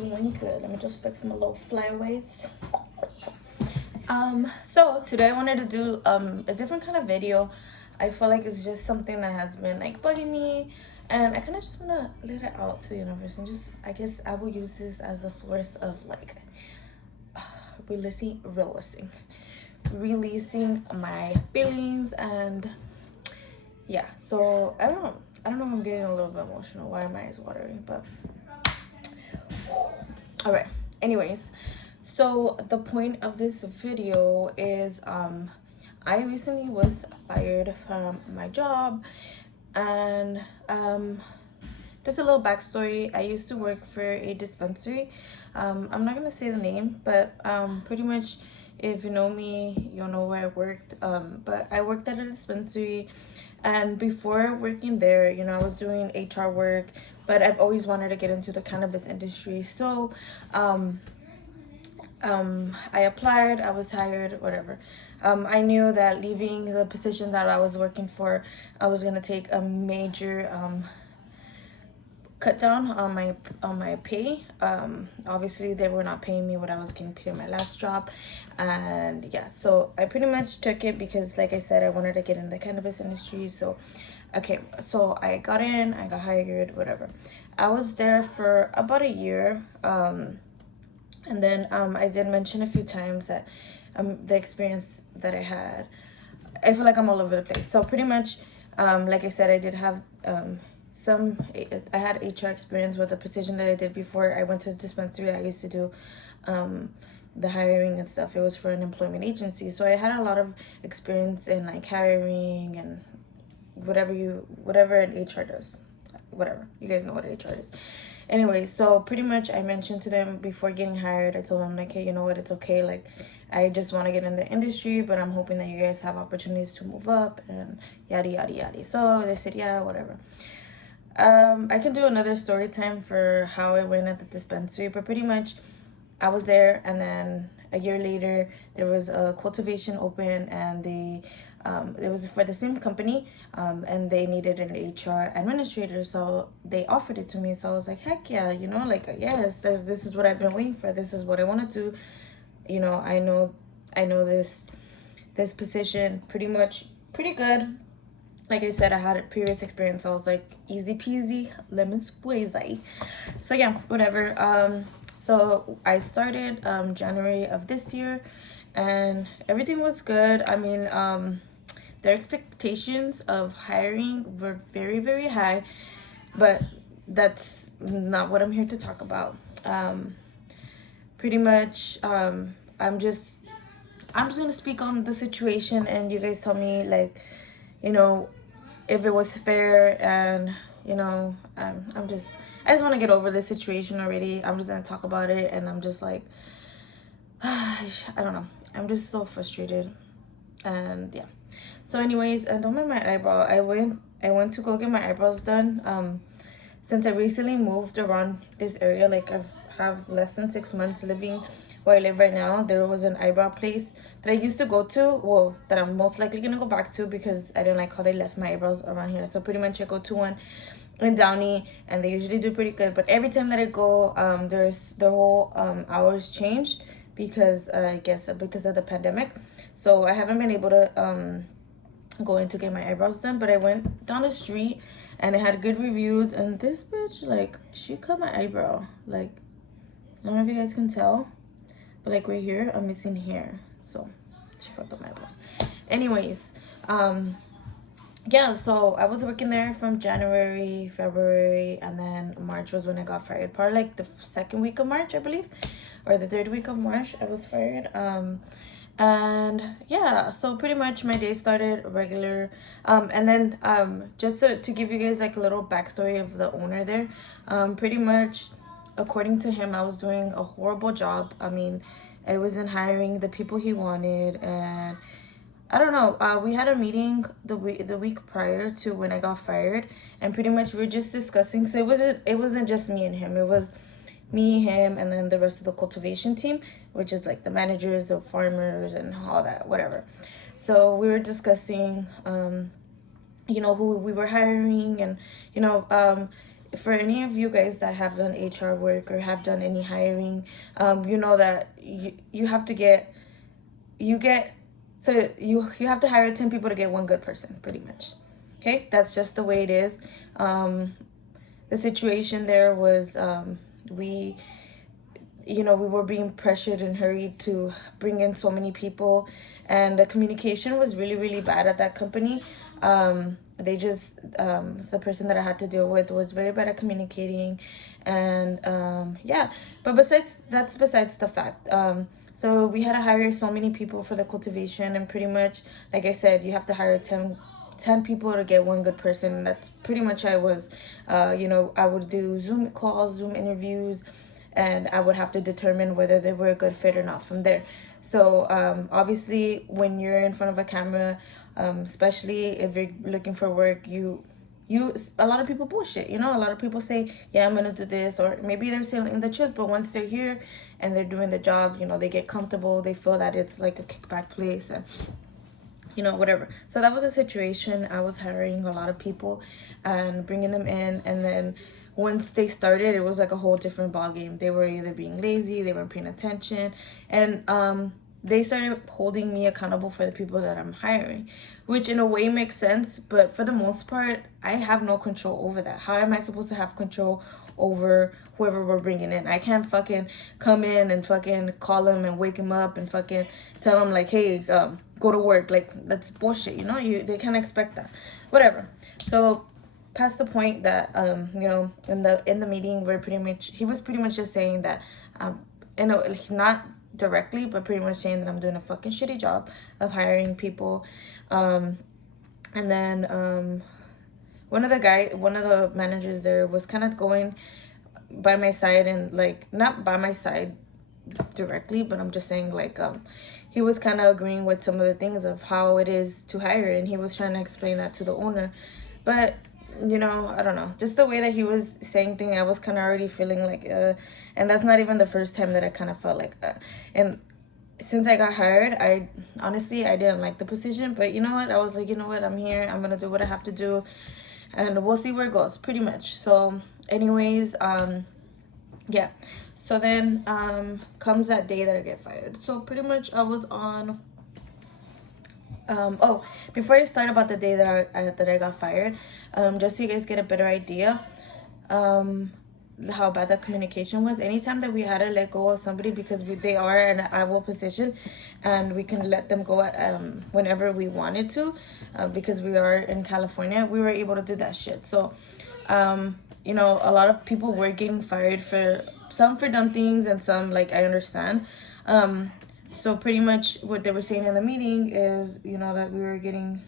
doing good. Let me just fix my little flyaways. So today I wanted to do a different kind of video. I feel like it's just something that has been like bugging me, and I kind of just want to let it out to the universe, and just, I guess I will use this as a source of like releasing my feelings. And yeah, so I don't know if I'm getting a little bit emotional. Why am my eyes watering? But all right, anyways, so the point of this video is I recently was fired from my job. And just a little backstory. I used to work for a dispensary. I'm not gonna say the name, but pretty much if you know me, you'll know where I worked. But I worked at a dispensary, and before working there, you know, I was doing HR work, but I've always wanted to get into the cannabis industry. So I applied, I was hired, whatever. I knew that leaving the position that I was working for, I was gonna take a major cut down on my pay. Obviously they were not paying me what I was getting paid in my last job. And yeah, so I pretty much took it because, like I said, I wanted to get in the cannabis industry. So okay, so I got in, I got hired, whatever. I was there for about a year. And then I did mention a few times that the experience that I had, I feel like I'm all over the place. So pretty much, like I said, I did have I had HR experience with the position that I did before I went to the dispensary. I used to do the hiring and stuff. It was for an employment agency. So I had a lot of experience in like hiring and whatever an HR does. Whatever. You guys know what HR is. Anyway, so pretty much I mentioned to them before getting hired, I told them like, hey, you know what, it's okay. Like, I just want to get in the industry, but I'm hoping that you guys have opportunities to move up and yada, yada, yada. So they said, yeah, whatever. I can do another story time for how I went at the dispensary, but pretty much I was there, and then a year later there was a cultivation open, and it was for the same company, and they needed an HR administrator, so they offered it to me. So I was like, heck yeah, you know, like, yes, this is what I've been waiting for. This is what I want to do. You know, I know this position pretty good. Like I said, I had a previous experience. So I was like, easy peasy, lemon squeezy. So yeah, whatever. So I started January of this year, and everything was good. I mean, their expectations of hiring were very, very high, but that's not what I'm here to talk about. Pretty much, I'm just gonna speak on the situation, and you guys tell me, like, you know, if it was fair. And you know, I just want to get over this situation already. I'm just gonna talk about it, and I'm just like, I don't know, I'm just so frustrated. And yeah, so anyways, and don't mind my eyebrow. I went to go get my eyebrows done. Since I recently moved around this area, like I've have less than 6 months living where I live right now, there was an eyebrow place that I used to go to, well, that I'm most likely gonna go back to because I didn't like how they left my eyebrows around here. So pretty much I go to one in Downey, and they usually do pretty good. But every time that I go, there's the whole hours changed because I guess because of the pandemic. So I haven't been able to go in to get my eyebrows done. But I went down the street, and it had good reviews, and this bitch, like, she cut my eyebrow. Like, I don't know if you guys can tell, but like right here, I'm missing hair. So she fucked up my eyebrows. Anyways, yeah, so I was working there from January, February, and then March was when I got fired. Probably like the second week of March, I believe, or the third week of March, I was fired. And yeah, so pretty much my day started regular. And then just to give you guys like a little backstory of the owner there, pretty much according to him, I was doing a horrible job. I mean, I wasn't hiring the people he wanted, and I don't know. We had a meeting the week prior to when I got fired, and pretty much we were just discussing. So it wasn't just me and him. It was me, him, and then the rest of the cultivation team, which is like the managers, the farmers, and all that, whatever. So we were discussing, you know, who we were hiring, and you know, for any of you guys that have done HR work or have done any hiring, you know that you have to get, you have to hire 10 people to get one good person, pretty much. Okay, that's just the way it is. The situation there was, we were being pressured and hurried to bring in so many people, and the communication was really, really bad at that company. They just, the person that I had to deal with was very bad at communicating, and yeah, but that's besides the fact. So we had to hire so many people for the cultivation, and pretty much, like I said, you have to hire 10 people to get one good person. That's pretty much I was, I would do Zoom calls, Zoom interviews, and I would have to determine whether they were a good fit or not from there. So obviously, when you're in front of a camera, especially if you're looking for work, a lot of people bullshit. A lot of people say, yeah, I'm gonna do this, or maybe they're saying the truth, but once they're here and they're doing the job, they get comfortable, they feel that it's like a kickback place, and whatever. So that was a situation. I was hiring a lot of people and bringing them in, and then once they started, it was like a whole different ball game. They were either being lazy, they weren't paying attention, and they started holding me accountable for the people that I'm hiring, which in a way makes sense, but for the most part, I have no control over that. How am I supposed to have control over whoever we're bringing in? I can't fucking come in and fucking call them and wake them up and fucking tell them like, hey, go to work. Like, that's bullshit. They can't expect that. Whatever. So past the point that in the meeting, he was pretty much just saying that not directly, but pretty much saying that I'm doing a fucking shitty job of hiring people. And then one of the managers there was kind of going by my side, and like, not by my side directly, but I'm just saying, like, he was kind of agreeing with some of the things of how it is to hire, and he was trying to explain that to the owner. But I don't know, just the way that he was saying things, I was kind of already feeling like, and that's not even the first time that I kind of felt like, and since I got hired, I didn't like the position, but you know what, I was like, I'm here, I'm gonna do what I have to do, and we'll see where it goes, pretty much. So anyways, yeah, so then comes that day that I get fired. So pretty much I was on, before I start about the day that I got fired, just so you guys get a better idea, how bad that communication was. Anytime that we had to let go of somebody because they are in an able position, and we can let them go whenever we wanted to, because we are in California, we were able to do that shit. So a lot of people were getting fired, for dumb things, and some, like, I understand. So pretty much what they were saying in the meeting is, that we were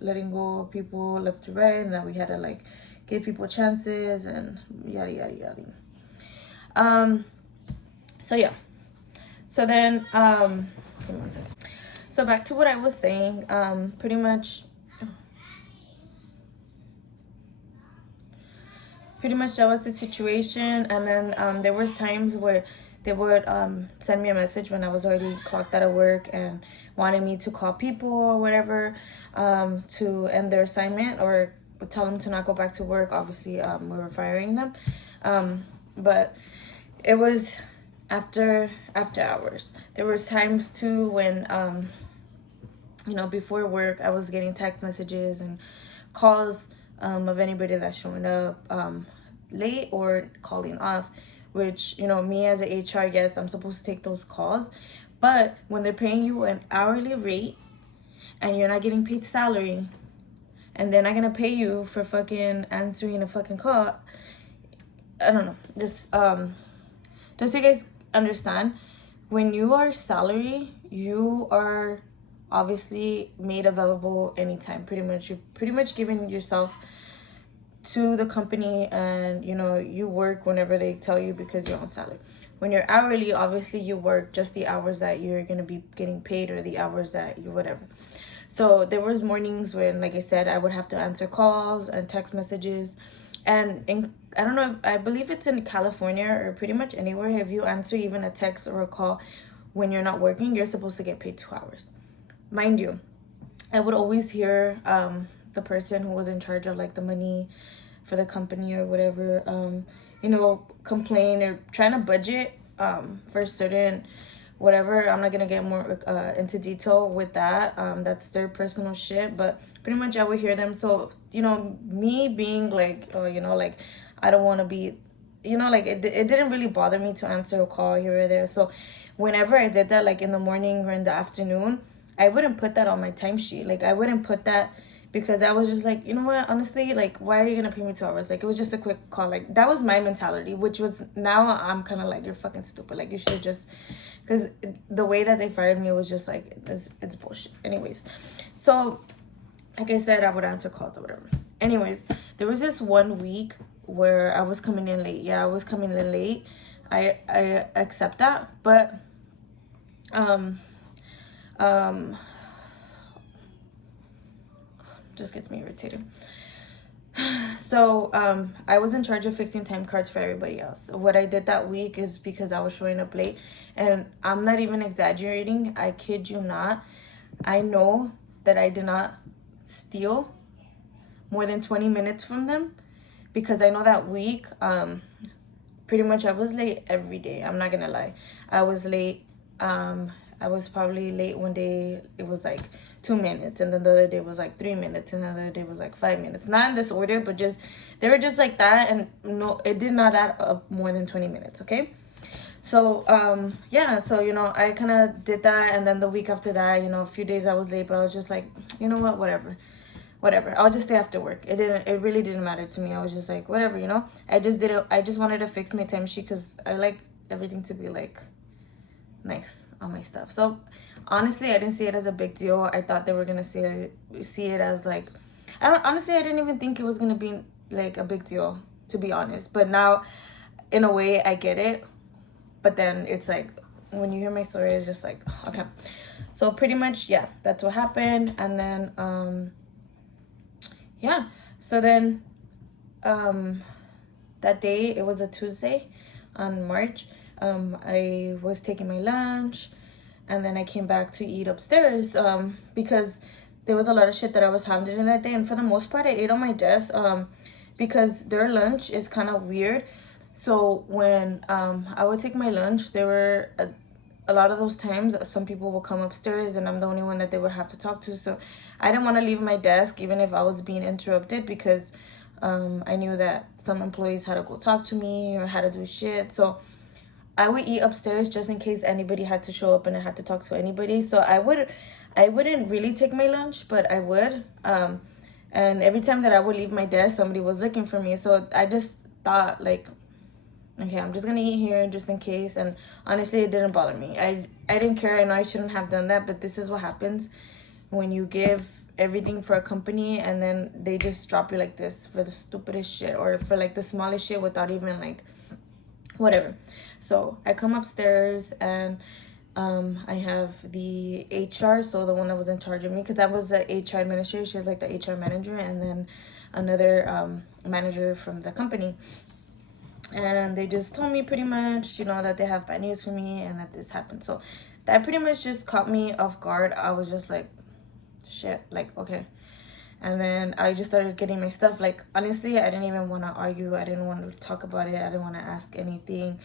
letting go of people left to right, and that we had to, like, give people chances and yada yada yada. So yeah. So then give me one second. So back to what I was saying, pretty much that was the situation. And then there was times where they would send me a message when I was already clocked out of work and wanted me to call people or whatever, to end their assignment, or tell them to not go back to work. Obviously, we were firing them, but it was after hours. There was times too when before work, I was getting text messages and calls of anybody that's showing up late or calling off, which, me as a HR, yes, I'm supposed to take those calls, but when they're paying you an hourly rate and you're not getting paid salary, and they're not gonna pay you for fucking answering a fucking call, I don't know, just so you guys understand, when you are salary, you are obviously made available anytime. You're pretty much giving yourself to the company, and you work whenever they tell you because you're on salary. When you're hourly, obviously you work just the hours that you're gonna be getting paid, or the hours that you whatever. So there was mornings when, like I said, I would have to answer calls and text messages, and I don't know, I believe it's in California or pretty much anywhere, if you answer even a text or a call when you're not working, you're supposed to get paid 2 hours. Mind you, I would always hear the person who was in charge of, like, the money for the company or whatever, you know, complain or trying to budget for certain whatever. I'm not gonna get more into detail with that. That's their personal shit, but pretty much I would hear them. So, you know, me being like, you know, like, I don't want to be, you know, like, it didn't really bother me to answer a call here or there. So whenever I did that, like in the morning or in the afternoon, I wouldn't put that on my timesheet. Like, I wouldn't put that, because I was just like, you know what, honestly, like, why are you gonna pay me 2 hours? Like, it was just a quick call. Like, that was my mentality, which was, now I'm kind of like, you're fucking stupid. Like, you should have just, because the way that they fired me, it was just like, it's bullshit. Anyways, so like I said, I would answer calls or whatever. Anyways, there was this 1 week where I was coming in late. Yeah, I was coming in late. I accept that, but just gets me irritated. So I was in charge of fixing time cards for everybody else. What I did that week is because I was showing up late, and I'm not even exaggerating. I kid you not. I know that I did not steal more than 20 minutes from them, because I know that week, pretty much I was late every day. I'm not gonna lie. I was late. I was probably late one day. It was like 2 minutes, and then the other day was like 3 minutes, and the other day was like 5 minutes. Not in this order, but just, they were just like that, and no, it did not add up more than 20 minutes, okay? So yeah, so, you know, I kind of did that, and then the week after that, you know, a few days I was late, but I was just like, you know what, whatever, I'll just stay after work. It really didn't matter to me. I was just like, whatever, you know. I just wanted to fix my timesheet, because I like everything to be like nice on my stuff. So honestly, I didn't see it as a big deal. I thought they were gonna see it as like, honestly, I didn't even think it was gonna be like a big deal, to be honest. But now, in a way, I get it. But then it's like, when you hear my story, it's just like, okay. So pretty much, yeah, that's what happened. And then yeah, so then that day, it was a Tuesday on March, I was taking my lunch, and then I came back to eat upstairs, because there was a lot of shit that I was handling that day, and for the most part I ate on my desk, because their lunch is kind of weird. So when I would take my lunch, there were a lot of those times some people will come upstairs, and I'm the only one that they would have to talk to. So I didn't want to leave my desk even if I was being interrupted, because I knew that some employees had to go talk to me or had to do shit. So I would eat upstairs just in case anybody had to show up and I had to talk to anybody. So I wouldn't really take my lunch, but I would. And every time that I would leave my desk, somebody was looking for me. So I just thought, like, okay, I'm just gonna eat here just in case. And honestly, it didn't bother me. I didn't care. I know I shouldn't have done that, but this is what happens when you give everything for a company and then they just drop you like this for the stupidest shit, or for like the smallest shit, without even like whatever. So I come upstairs, and I have the HR, so the one that was in charge of me, because I was the HR administrator. She was like the HR manager, and then another manager from the company. And they just told me pretty much, you know, that they have bad news for me and that this happened. So that pretty much just caught me off guard. I was just like, shit, like, okay. And then I just started getting my stuff. Like, honestly, I didn't even want to argue. I didn't want to talk about it. I didn't want to ask anything.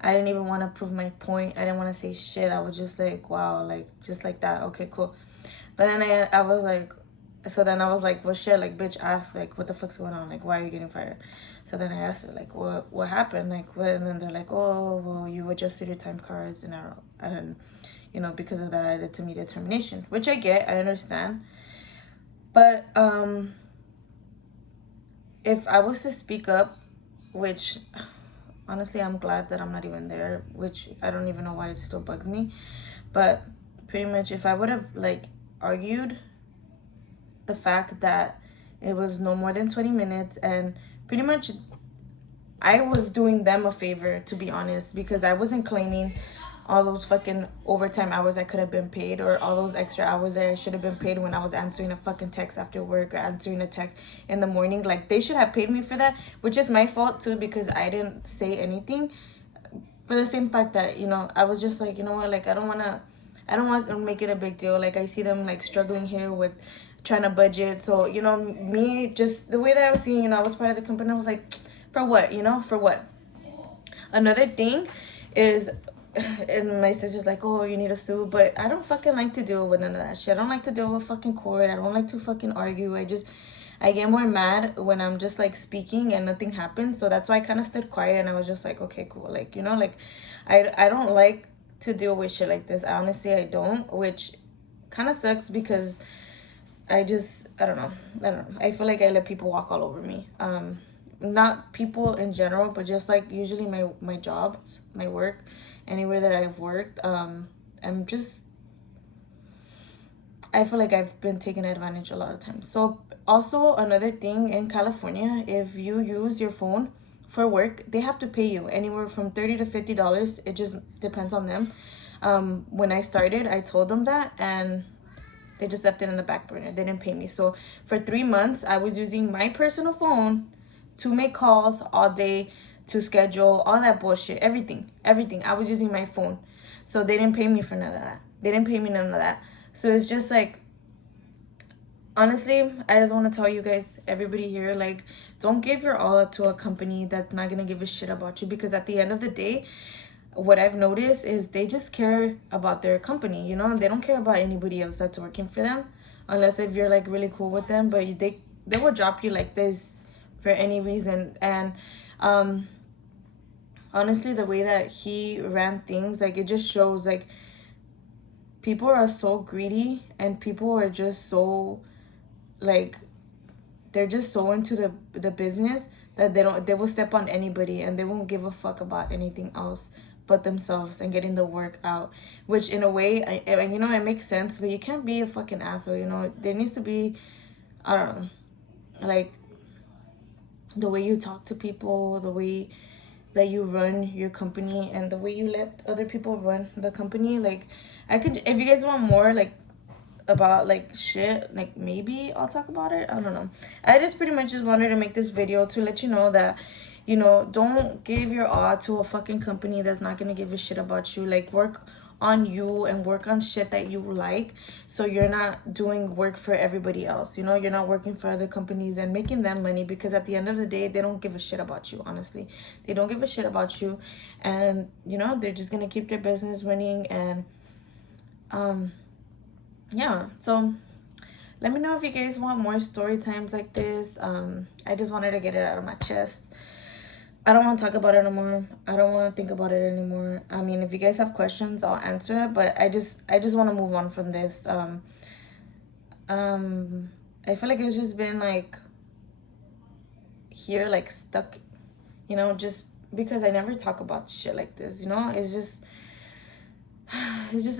I didn't even want to prove my point. I didn't want to say shit. I was just like, wow, like, just like that. Okay, cool. But then I was like, so then I was like, well, shit, like, bitch, ask, like, what the fuck's going on? Like, why are you getting fired? So then I asked her, like, what happened? Like, what? And then they're like, oh, well, you adjusted your time cards, and you know, because of that, it's immediate termination, which I get, I understand. But if I was to speak up, which honestly, I'm glad that I'm not even there, which I don't even know why it still bugs me. But pretty much, if I would have like argued the fact that it was no more than 20 minutes, and pretty much I was doing them a favor, to be honest, because I wasn't claiming all those fucking overtime hours I could have been paid, or all those extra hours that I should have been paid when I was answering a fucking text after work, or answering a text in the morning. Like, they should have paid me for that, which is my fault too, because I didn't say anything, for the same fact that, you know, I was just like, you know what, like, I don't want to make it a big deal. Like, I see them like struggling here with trying to budget. So, you know, me, just the way that I was seeing, you know, I was part of the company. I was like, for what, you know, for what? Another thing is, and my sister's like, oh, you need a sue, but I don't fucking like to deal with none of that shit. I don't like to deal with fucking court. I don't like to fucking argue. I get more mad when I'm just like speaking and nothing happens. So that's why I kind of stood quiet, and I was just like, okay, cool. Like, you know, like I don't like to deal with shit like this. Honestly, I don't, which kind of sucks because I don't know. I feel like I let people walk all over me. Not people in general, but just like usually my jobs, my work, anywhere that I've worked, I feel like I've been taken advantage a lot of times. So also another thing in California, if you use your phone for work, they have to pay you anywhere from $30 to $50. It just depends on them. When I started, I told them that, and they just left it in the back burner. They didn't pay me. So for 3 months, I was using my personal phone to make calls all day, to schedule all that bullshit, everything. I was using my phone. So they didn't pay me for none of that. They didn't pay me none of that. So it's just like, honestly, I just want to tell you guys, everybody here, like, don't give your all to a company that's not going to give a shit about you, because at the end of the day, what I've noticed is they just care about their company, you know? They don't care about anybody else that's working for them, unless if you're like really cool with them, but they will drop you like this for any reason. And honestly, the way that he ran things, like, it just shows like people are so greedy, and people are just so like, they're just so into the business that they will step on anybody, and they won't give a fuck about anything else but themselves and getting the work out. Which in a way, you know, it makes sense, but you can't be a fucking asshole, you know? There needs to be, I don't know, like, the way you talk to people, the way that you run your company, and the way you let other people run the company. Like, I could, if you guys want more like about like shit, like, maybe I'll talk about it. I don't know. I just pretty much just wanted to make this video to let you know that, you know, don't give your all to a fucking company that's not gonna give a shit about you. Like, work on you and work on shit that you like, so you're not doing work for everybody else, you know? You're not working for other companies and making them money, because at the end of the day, they don't give a shit about you. Honestly, they don't give a shit about you. And you know, they're just gonna keep their business running. And yeah, so let me know if you guys want more story times like this. I just wanted to get it out of my chest. I don't want to talk about it anymore. I don't want to think about it anymore. I mean, if you guys have questions, I'll answer it, but I just want to move on from this. I feel like it's just been like here, like stuck, you know, just because I never talk about shit like this, you know? It's just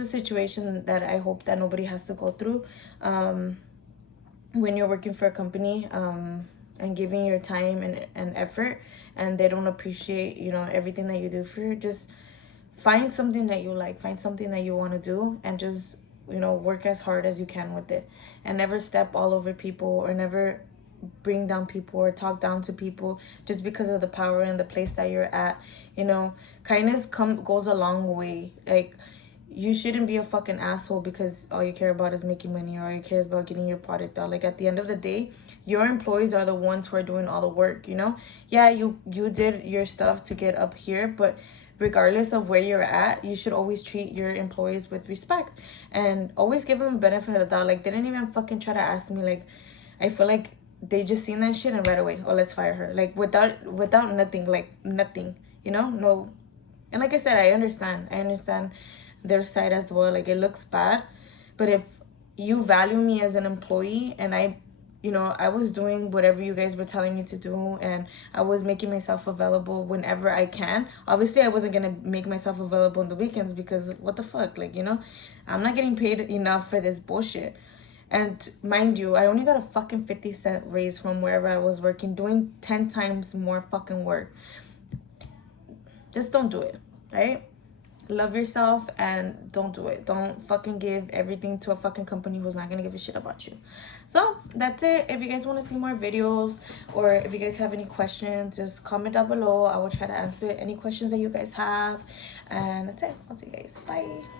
a situation that I hope that nobody has to go through. When you're working for a company, and giving your time and effort, and they don't appreciate, you know, everything that you do for you, just find something that you like, find something that you want to do, and just, you know, work as hard as you can with it, and never step all over people, or never bring down people or talk down to people just because of the power and the place that you're at. You know, kindness goes a long way. Like, you shouldn't be a fucking asshole because all you care about is making money, or all you care about getting your product out. Like, at the end of the day, your employees are the ones who are doing all the work, you know? Yeah, you did your stuff to get up here, but regardless of where you're at, you should always treat your employees with respect, and always give them a benefit of the doubt. Like, they didn't even fucking try to ask me. Like, I feel like they just seen that shit and right away, oh, let's fire her. Like, without nothing, like nothing, you know? No. And like I said, I understand their side as well. Like, it looks bad, but if you value me as an employee, and I was doing whatever you guys were telling me to do, and I was making myself available whenever I can. Obviously, I wasn't gonna make myself available on the weekends, because what the fuck, like, you know, I'm not getting paid enough for this bullshit. And mind you, I only got a fucking 50-cent raise from wherever I was working, doing 10 times more fucking work. Just don't do it, right? Love yourself and don't do it. Don't fucking give everything to a fucking company who's not gonna give a shit about you. So that's it. If you guys want to see more videos, or if you guys have any questions, just comment down below. I will try to answer any questions that you guys have. And that's it. I'll see you guys. Bye.